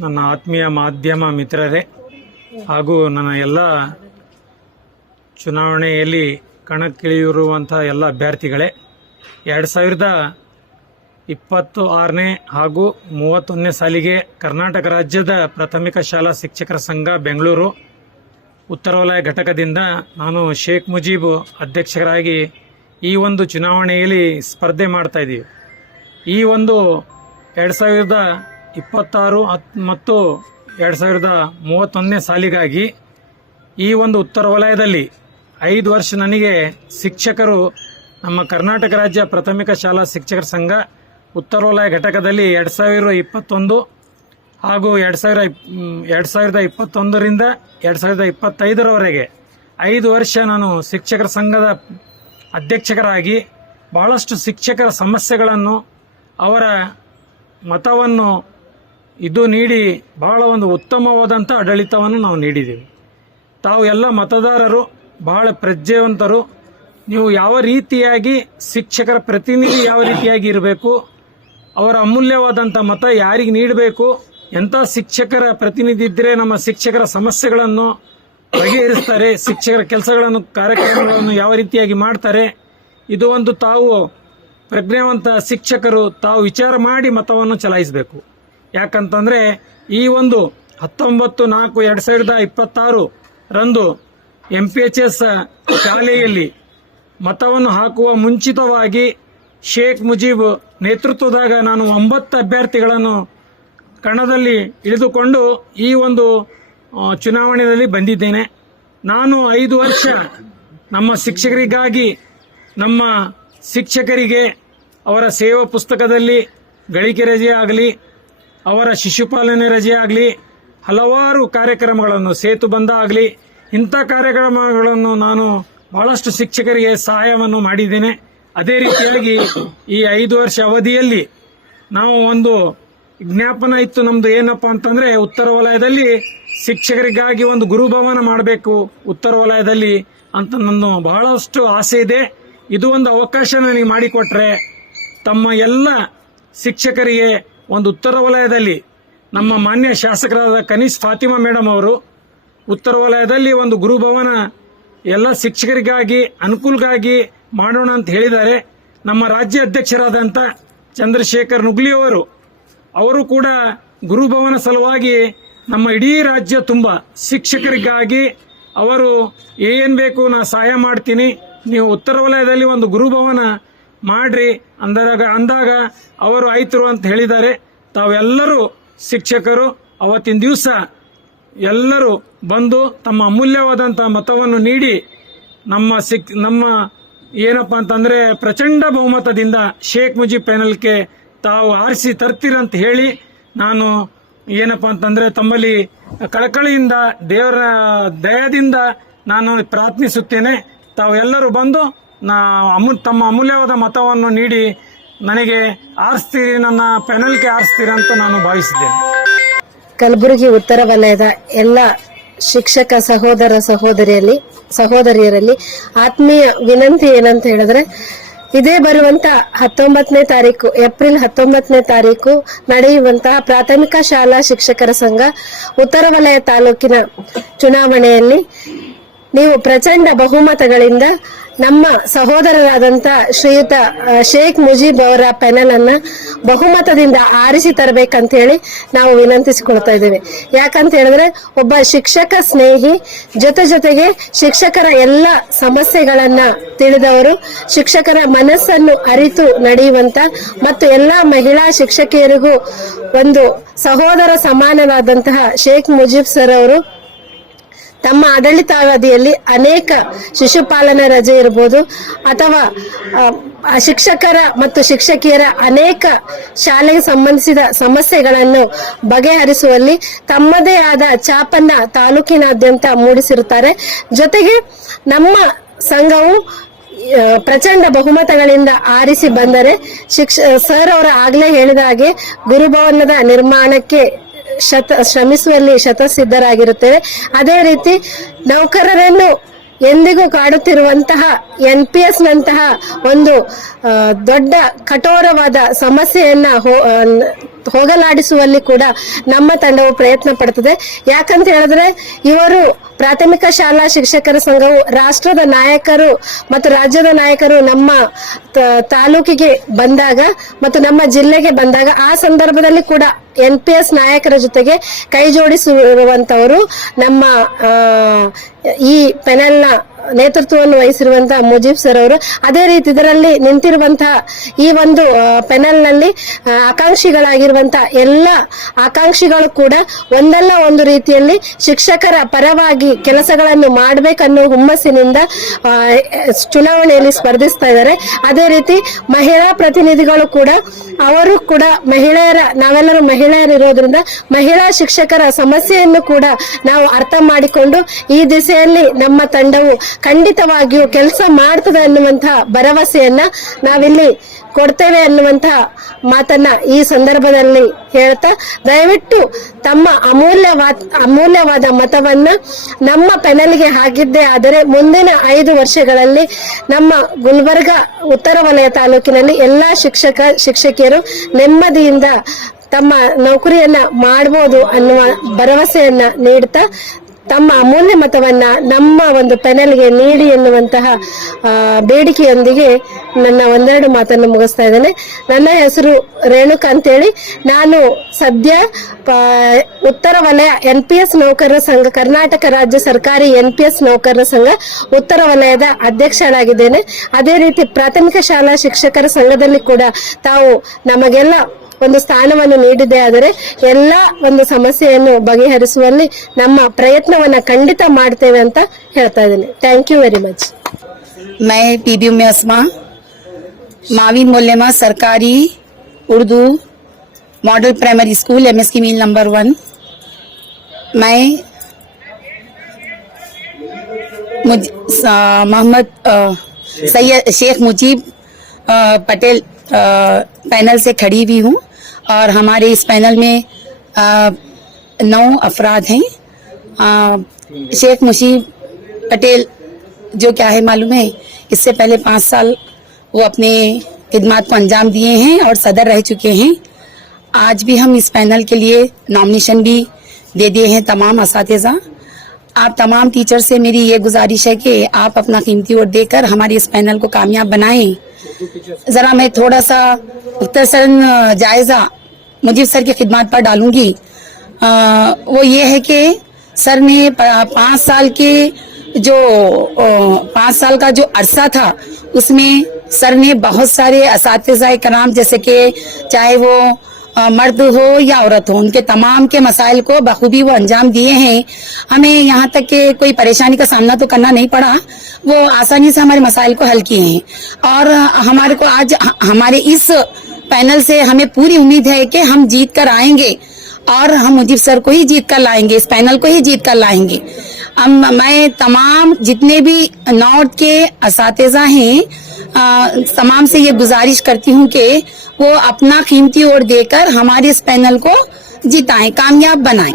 ನನ್ನ ಆತ್ಮೀಯ ಮಾಧ್ಯಮ ಮಿತ್ರರೇ ಹಾಗೂ ನನ್ನ ಎಲ್ಲ ಚುನಾವಣೆಯಲ್ಲಿ ಕಣಕ್ಕಿಳಿಯಿರುವಂಥ ಎಲ್ಲ ಅಭ್ಯರ್ಥಿಗಳೇ, 2026ನೇ ಹಾಗೂ 31ನೇ ಸಾಲಿಗೆ ಕರ್ನಾಟಕ ರಾಜ್ಯದ ಪ್ರಾಥಮಿಕ ಶಾಲಾ ಶಿಕ್ಷಕರ ಸಂಘ ಬೆಂಗಳೂರು ಉತ್ತರ ವಲಯ ಘಟಕದಿಂದ ನಾನು ಶೇಖ್ ಮುಜೀಬ್ ಅಧ್ಯಕ್ಷರಾಗಿ ಈ ಒಂದು ಚುನಾವಣೆಯಲ್ಲಿ ಸ್ಪರ್ಧೆ ಮಾಡ್ತಾ ಇದ್ದೀವಿ. ಈ ಒಂದು 2026 ಮತ್ತು 2031ನೇ ಸಾಲಿಗಾಗಿ ಈ ಒಂದು ಉತ್ತರ ವಲಯದಲ್ಲಿ 5 ವರ್ಷ ನನಗೆ ಶಿಕ್ಷಕರು ನಮ್ಮ ಕರ್ನಾಟಕ ರಾಜ್ಯ ಪ್ರಾಥಮಿಕ ಶಾಲಾ ಶಿಕ್ಷಕರ ಸಂಘ ಉತ್ತರ ವಲಯ ಘಟಕದಲ್ಲಿ 2021 ಹಾಗೂ 2021ರಿಂದ 2025ರವರೆಗೆ 5 ವರ್ಷ ನಾನು ಶಿಕ್ಷಕರ ಸಂಘದ ಅಧ್ಯಕ್ಷರಾಗಿ ಬಹಳಷ್ಟು ಶಿಕ್ಷಕರ ಸಮಸ್ಯೆಗಳನ್ನು ಅವರ ಮತವನ್ನು ನೀಡಿ ಬಹಳ ಒಂದು ಉತ್ತಮವಾದಂಥ ಆಡಳಿತವನ್ನು ನಾವು ನೀಡಿದ್ದೀವಿ. ತಾವು ಎಲ್ಲ ಮತದಾರರು ಬಹಳ ಪ್ರಜ್ಞಾವಂತರು. ನೀವು ಯಾವ ರೀತಿಯಾಗಿ ಶಿಕ್ಷಕರ ಪ್ರತಿನಿಧಿ ಯಾವ ರೀತಿಯಾಗಿ ಇರಬೇಕು, ಅವರ ಅಮೂಲ್ಯವಾದಂಥ ಮತ ಯಾರಿಗೆ ನೀಡಬೇಕು, ಎಂಥ ಶಿಕ್ಷಕರ ಪ್ರತಿನಿಧಿ ಇದ್ದರೆ ನಮ್ಮ ಶಿಕ್ಷಕರ ಸಮಸ್ಯೆಗಳನ್ನು ಬಗೆಹರಿಸ್ತಾರೆ, ಶಿಕ್ಷಕರ ಕೆಲಸಗಳನ್ನು ಕಾರ್ಯಕ್ರಮಗಳನ್ನು ಯಾವ ರೀತಿಯಾಗಿ ಮಾಡ್ತಾರೆ, ಇದು ಒಂದು ತಾವು ಪ್ರಜ್ಞಾವಂತ ಶಿಕ್ಷಕರು ತಾವು ವಿಚಾರ ಮಾಡಿ ಮತವನ್ನು ಚಲಾಯಿಸಬೇಕು. ಯಾಕಂತಂದರೆ ಈ ಒಂದು 19/4/2026 ರಂದು MPHS ಶಾಲೆಯಲ್ಲಿ ಮತವನ್ನು ಹಾಕುವ ಮುಂಚಿತವಾಗಿ ಶೇಖ್ ಮುಜೀಬ್ ನೇತೃತ್ವದಾಗ ನಾನು 9 ಅಭ್ಯರ್ಥಿಗಳನ್ನು ಕಣದಲ್ಲಿ ಇಳಿದುಕೊಂಡು ಈ ಒಂದು ಚುನಾವಣೆಯಲ್ಲಿ ಬಂದಿದ್ದೇನೆ. ನಾನು 5 ವರ್ಷ ನಮ್ಮ ಶಿಕ್ಷಕರಿಗಾಗಿ, ನಮ್ಮ ಶಿಕ್ಷಕರಿಗೆ ಅವರ ಸೇವಾ ಪುಸ್ತಕದಲ್ಲಿ ಗಳಿಕೆ ರಜೆ ಆಗಲಿ, ಅವರ ಶಿಶುಪಾಲನೆ ರಜೆ ಆಗಲಿ, ಹಲವಾರು ಕಾರ್ಯಕ್ರಮಗಳನ್ನು, ಸೇತು ಬಂಧ ಆಗಲಿ, ಇಂಥ ಕಾರ್ಯಕ್ರಮಗಳನ್ನು ನಾನು ಬಹಳಷ್ಟು ಶಿಕ್ಷಕರಿಗೆ ಸಹಾಯವನ್ನು ಮಾಡಿದ್ದೇನೆ. ಅದೇ ರೀತಿಯಾಗಿ ಈ 5 ವರ್ಷ ಅವಧಿಯಲ್ಲಿ ನಾವು ಒಂದು ವಿಜ್ಞಾಪನ ಇತ್ತು ನಮ್ಮದು, ಏನಪ್ಪ ಅಂತಂದರೆ ಉತ್ತರ ವಲಯದಲ್ಲಿ ಶಿಕ್ಷಕರಿಗಾಗಿ ಒಂದು ಗುರುಭವನ ಮಾಡಬೇಕು ಉತ್ತರ ವಲಯದಲ್ಲಿ ಅಂತ ನನ್ನ ಬಹಳಷ್ಟು ಆಸೆ ಇದೆ. ಇದು ಒಂದು ಅವಕಾಶ ನನಗೆ ಮಾಡಿಕೊಟ್ರೆ ತಮ್ಮ ಎಲ್ಲ ಶಿಕ್ಷಕರಿಗೆ ಒಂದು ಉತ್ತರ ವಲಯದಲ್ಲಿ ನಮ್ಮ ಮಾನ್ಯ ಶಾಸಕರಾದ ಕನೀಸ್ ಫಾತಿಮಾ ಮೇಡಮ್ ಅವರು ಉತ್ತರ ವಲಯದಲ್ಲಿ ಒಂದು ಗುರುಭವನ ಎಲ್ಲ ಶಿಕ್ಷಕರಿಗಾಗಿ ಅನುಕೂಲಗಾಗಿ ಮಾಡೋಣ ಅಂತ ಹೇಳಿದ್ದಾರೆ. ನಮ್ಮ ರಾಜ್ಯ ಅಧ್ಯಕ್ಷರಾದಂಥ ಚಂದ್ರಶೇಖರ್ ನುಗ್ಲಿ ಅವರು ಕೂಡ ಗುರುಭವನ ಸಲುವಾಗಿ ನಮ್ಮ ಇಡೀ ರಾಜ್ಯ ತುಂಬ ಶಿಕ್ಷಕರಿಗಾಗಿ ಅವರು ಏನು ಬೇಕು ನಾ ಸಹಾಯ ಮಾಡ್ತೀನಿ, ನೀವು ಉತ್ತರ ವಲಯದಲ್ಲಿ ಒಂದು ಗುರುಭವನ ಮಾಡ್ರಿ ಅಂದಾಗ ಅವರು ಆಯ್ತರು ಅಂತ ಹೇಳಿದ್ದಾರೆ. ತಾವೆಲ್ಲರೂ ಶಿಕ್ಷಕರು ಅವತ್ತಿನ ದಿವಸ ಎಲ್ಲರೂ ಬಂದು ತಮ್ಮ ಅಮೂಲ್ಯವಾದಂಥ ಮತವನ್ನು ನೀಡಿ ನಮ್ಮ ಏನಪ್ಪ ಅಂತಂದರೆ ಪ್ರಚಂಡ ಬಹುಮತದಿಂದ ಶೇಖ್ ಮುಜೀಬ್ ಪ್ಯಾನೆಲ್ಗೆ ತಾವು ಆರಿಸಿ ತರ್ತೀರಂತ ಹೇಳಿ ನಾನು ಏನಪ್ಪ ಅಂತಂದರೆ ತಮ್ಮಲ್ಲಿ ಕಳಕಳಿಯಿಂದ ದೇವರ ದಯದಿಂದ ನಾನು ಪ್ರಾರ್ಥಿಸುತ್ತೇನೆ. ತಾವೆಲ್ಲರೂ ಬಂದು ತಮ್ಮ ಅಮೂಲ್ಯವಾದ ಮತವನ್ನು ನೀಡಿ ನನಗೆ ಆರಿಸ್ತೀರಿ, ನನ್ನ ಪ್ಯಾನೆಲ್ಗೆ ಆರಿಸ್ತೀರಿ ಅಂತ ನಾನು ಭಾವಿಸಿದ್ದೇನೆ. ಕಲಬುರಗಿ ಉತ್ತರ ವಲಯದ ಎಲ್ಲ ಶಿಕ್ಷಕ ಸಹೋದರಿಯರಲ್ಲಿ ಆತ್ಮೀಯ ವಿನಂತಿ ಏನಂತ ಹೇಳಿದ್ರೆ, ಇದೇ ಬರುವಂತ 19ನೇ ತಾರೀಕು ಏಪ್ರಿಲ್ 19ನೇ ತಾರೀಕು ನಡೆಯುವಂತಹ ಪ್ರಾಥಮಿಕ ಶಾಲಾ ಶಿಕ್ಷಕರ ಸಂಘ ಉತ್ತರ ವಲಯ ತಾಲೂಕಿನ ಚುನಾವಣೆಯಲ್ಲಿ ನೀವು ಪ್ರಚಂಡ ಬಹುಮತಗಳಿಂದ ನಮ್ಮ ಸಹೋದರರಾದಂತ ಶ್ರೀಯುತ ಶೇಖ್ ಮುಜೀಬ್ ಅವರ ಪ್ಯಾನೆಲ್ ಅನ್ನ ಬಹುಮತದಿಂದ ಆರಿಸಿ ತರಬೇಕಂತ ಹೇಳಿ ನಾವು ವಿನಂತಿಸಿಕೊಳ್ತಾ ಇದ್ದೇವೆ. ಯಾಕಂತ ಹೇಳಿದ್ರೆ ಒಬ್ಬ ಶಿಕ್ಷಕ ಸ್ನೇಹಿ, ಜೊತೆಗೆ ಶಿಕ್ಷಕರ ಎಲ್ಲ ಸಮಸ್ಯೆಗಳನ್ನ ತಿಳಿದವರು, ಶಿಕ್ಷಕರ ಮನಸ್ಸನ್ನು ಅರಿತು ನಡೆಯುವಂತ ಮತ್ತು ಎಲ್ಲಾ ಮಹಿಳಾ ಶಿಕ್ಷಕಿಯರಿಗೂ ಒಂದು ಸಹೋದರ ಸಮಾನವಾದಂತಹ ಶೇಖ್ ಮುಜೀಬ್ ಸರ್ ಅವರು ತಮ್ಮ ಆಡಳಿತಾವಧಿಯಲ್ಲಿ ಅನೇಕ ಶಿಶುಪಾಲನಾ ರಜೆ ಇರಬಹುದು ಅಥವಾ ಶಿಕ್ಷಕರ ಮತ್ತು ಶಿಕ್ಷಕಿಯರ ಅನೇಕ ಶಾಲೆಗೆ ಸಂಬಂಧಿಸಿದ ಸಮಸ್ಯೆಗಳನ್ನು ಬಗೆಹರಿಸುವಲ್ಲಿ ತಮ್ಮದೇ ಆದ ಛಾಪನ್ನ ತಾಲೂಕಿನಾದ್ಯಂತ ಮೂಡಿಸಿರುತ್ತಾರೆ. ಜೊತೆಗೆ ನಮ್ಮ ಸಂಘವು ಪ್ರಚಂಡ ಬಹುಮತಗಳಿಂದ ಆರಿಸಿ ಬಂದರೆ ಸರ್ ಅವರ ಆಗ್ಲೇ ಹೇಳಿದ ಹಾಗೆ ಗುರುಭವನದ ನಿರ್ಮಾಣಕ್ಕೆ ಶ್ರಮಿಸುವಲ್ಲಿ ಶತಸಿದ್ಧರಾಗಿರುತ್ತೇವೆ. ಅದೇ ರೀತಿ ನೌಕರರನ್ನು ಎಂದಿಗೂ ಕಾಡುತ್ತಿರುವಂತಹ NPS ನಂತಹ ಒಂದು ದೊಡ್ಡ ಕಠೋರವಾದ ಸಮಸ್ಯೆಯನ್ನ ಹೋಗಲಾಡಿಸುವಲ್ಲಿ ಕೂಡ ನಮ್ಮ ತಂಡವು ಪ್ರಯತ್ನ ಪಡುತ್ತದೆ. ಯಾಕಂತ ಹೇಳಿದ್ರೆ ಇವರು ಪ್ರಾಥಮಿಕ ಶಾಲಾ ಶಿಕ್ಷಕರ ಸಂಘವು ರಾಷ್ಟ್ರದ ನಾಯಕರು ಮತ್ತು ರಾಜ್ಯದ ನಾಯಕರು ನಮ್ಮ ತಾಲೂಕಿಗೆ ಬಂದಾಗ ಮತ್ತು ನಮ್ಮ ಜಿಲ್ಲೆಗೆ ಬಂದಾಗ ಆ ಸಂದರ್ಭದಲ್ಲಿ ಕೂಡ NPS ನಾಯಕರ ಜೊತೆಗೆ ಕೈ ಜೋಡಿಸಿರುವಂತವರು ನಮ್ಮ ಈ ಪೆನಲ್ ನ ನೇತೃತ್ವವನ್ನು ವಹಿಸಿರುವಂತಹ ಮುಜೀಬ್ ಸರ್ ಅವರು. ಅದೇ ರೀತಿ ಇದರಲ್ಲಿ ನಿಂತಿರುವಂತಹ ಈ ಒಂದು ಪೆನಲ್ ನಲ್ಲಿ ಆಕಾಂಕ್ಷಿಗಳಾಗಿರುವಂತಹ ಎಲ್ಲ ಆಕಾಂಕ್ಷಿಗಳು ಕೂಡ ಒಂದಲ್ಲ ಒಂದು ರೀತಿಯಲ್ಲಿ ಶಿಕ್ಷಕರ ಪರವಾಗಿ ಕೆಲಸಗಳನ್ನು ಮಾಡಬೇಕನ್ನೋ ಹುಮ್ಮಸ್ಸಿನಿಂದ ಚುನಾವಣೆಯಲ್ಲಿ ಸ್ಪರ್ಧಿಸ್ತಾ ಇದ್ದಾರೆ. ಅದೇ ರೀತಿ ಮಹಿಳಾ ಪ್ರತಿನಿಧಿಗಳು ಕೂಡ ಅವರು ಕೂಡ ನಾವೆಲ್ಲರೂ ಮಹಿಳೆಯರಿರೋದ್ರಿಂದ ಮಹಿಳಾ ಶಿಕ್ಷಕರ ಸಮಸ್ಯೆಯನ್ನು ಕೂಡ ನಾವು ಅರ್ಥ ಮಾಡಿಕೊಂಡು ಈ ದಿಸೆಯಲ್ಲಿ ನಮ್ಮ ತಂಡವು ಖಂಡಿತವಾಗಿಯೂ ಕೆಲಸ ಮಾಡ್ತದೆ ಅನ್ನುವಂತಹ ಭರವಸೆಯನ್ನ ನಾವಿಲ್ಲಿ ಕೊಡ್ತೇವೆ ಅನ್ನುವಂತಹ ಮಾತನ್ನ ಈ ಸಂದರ್ಭದಲ್ಲಿ ಹೇಳ್ತಾ, ದಯವಿಟ್ಟು ತಮ್ಮ ಅಮೂಲ್ಯವಾದ ಮತವನ್ನ ನಮ್ಮ ಪೆನಲ್ಗೆ ಹಾಕಿದ್ದೇ ಆದರೆ ಮುಂದಿನ 5 ವರ್ಷಗಳಲ್ಲಿ ನಮ್ಮ ಗುಲ್ಬರ್ಗ ಉತ್ತರ ವಲಯ ತಾಲೂಕಿನಲ್ಲಿ ಎಲ್ಲಾ ಶಿಕ್ಷಕಿಯರು ನೆಮ್ಮದಿಯಿಂದ ತಮ್ಮ ನೌಕರಿಯನ್ನ ಮಾಡಬಹುದು ಅನ್ನುವ ಭರವಸೆಯನ್ನ ನೀಡುತ್ತಾ ತಮ್ಮ ಅಮೂಲ್ಯ ಮತವನ್ನ ನಮ್ಮ ಒಂದು ಪೆನಲ್ಗೆ ನೀಡಿ ಎನ್ನುವಂತಹ ಬೇಡಿಕೆಯೊಂದಿಗೆ ನನ್ನ ಒಂದೆರಡು ಮಾತನ್ನು ಮುಗಿಸ್ತಾ ಇದ್ದೇನೆ. ನನ್ನ ಹೆಸರು ರೇಣುಕಾ ಅಂತೇಳಿ. ನಾನು ಸದ್ಯ ಉತ್ತರ ವಲಯ NPS ನೌಕರರ ಸಂಘ, ಕರ್ನಾಟಕ ರಾಜ್ಯ ಸರ್ಕಾರಿ NPS ನೌಕರರ ಸಂಘ ಉತ್ತರ ವಲಯದ ಅಧ್ಯಕ್ಷರಾಗಿದ್ದೇನೆ. ಅದೇ ರೀತಿ ಪ್ರಾಥಮಿಕ ಶಾಲಾ ಶಿಕ್ಷಕರ ಸಂಘದಲ್ಲಿ ಕೂಡ ತಾವು ನಮಗೆಲ್ಲ ಒಂದು ಸ್ಥಾನವನ್ನು ನೀಡಿದೆ. ಆದರೆ ಎಲ್ಲ ಒಂದು ಸಮಸ್ಯೆಯನ್ನು ಬಗೆಹರಿಸುವಲ್ಲಿ ನಮ್ಮ ಪ್ರಯತ್ನವನ್ನ ಖಂಡಿತ ಮಾಡ್ತೇವೆ ಅಂತ ಹೇಳ್ತಾ ಇದ್ದೀನಿ. Thank you very much. मैं PBU में अस्मा माविन मोलेमा सरकारी Urdu model primary school MS की मील नंबर 1। मैं मोहम्मद सैयद शेख मुजीब पटेल पैनल से खड़ी हुई हूँ और हमारे इस पैनल में 9 अफराद हैं। शेख मुजीब पटेल जो क्या है मालूम है, इससे पहले 5 साल वो अपने खिदमत को अंजाम दिए हैं और सदर रह चुके हैं। आज भी हम इस पैनल के लिए नॉमिनेशन भी दे दिए हैं तमाम असातिज़ा। आप तमाम टीचर से मेरी ये गुजारिश है कि आप अपना कीमती वोट देकर हमारे इस पैनल को कामयाब बनाएं। जरा मैं थोड़ा सा मुख्तसरन जायजा मुजीब सर की खिदमत पर डालूंगी। वो ये है कि सर ने 5 साल के जो 5 साल का जो अरसा था उसमें सर ने बहुत सारे असातिज़ा कराम जैसे कि चाहे वो मर्द हो या औरत हो, उनके तमाम के मसाइल को बखूबी वो अंजाम दिए हैं। हमें यहाँ तक के कोई परेशानी का सामना तो करना नहीं पड़ा, वो आसानी से हमारे मसाइल को हल किए हैं। और हमारे को आज हमारे इस पैनल से हमें पूरी उम्मीद है कि हम जीत कर आएंगे और हम मुजीब सर को ही जीत कर लाएंगे, इस पैनल को ही जीत कर लाएंगे। मैं तमाम जितने भी नॉर्थ के असातिज़ा हैं तमाम से ये गुजारिश करती हूँ कि वो अपना कीमती वोट देकर हमारे इस पैनल को जिताएं, कामयाब बनाएं।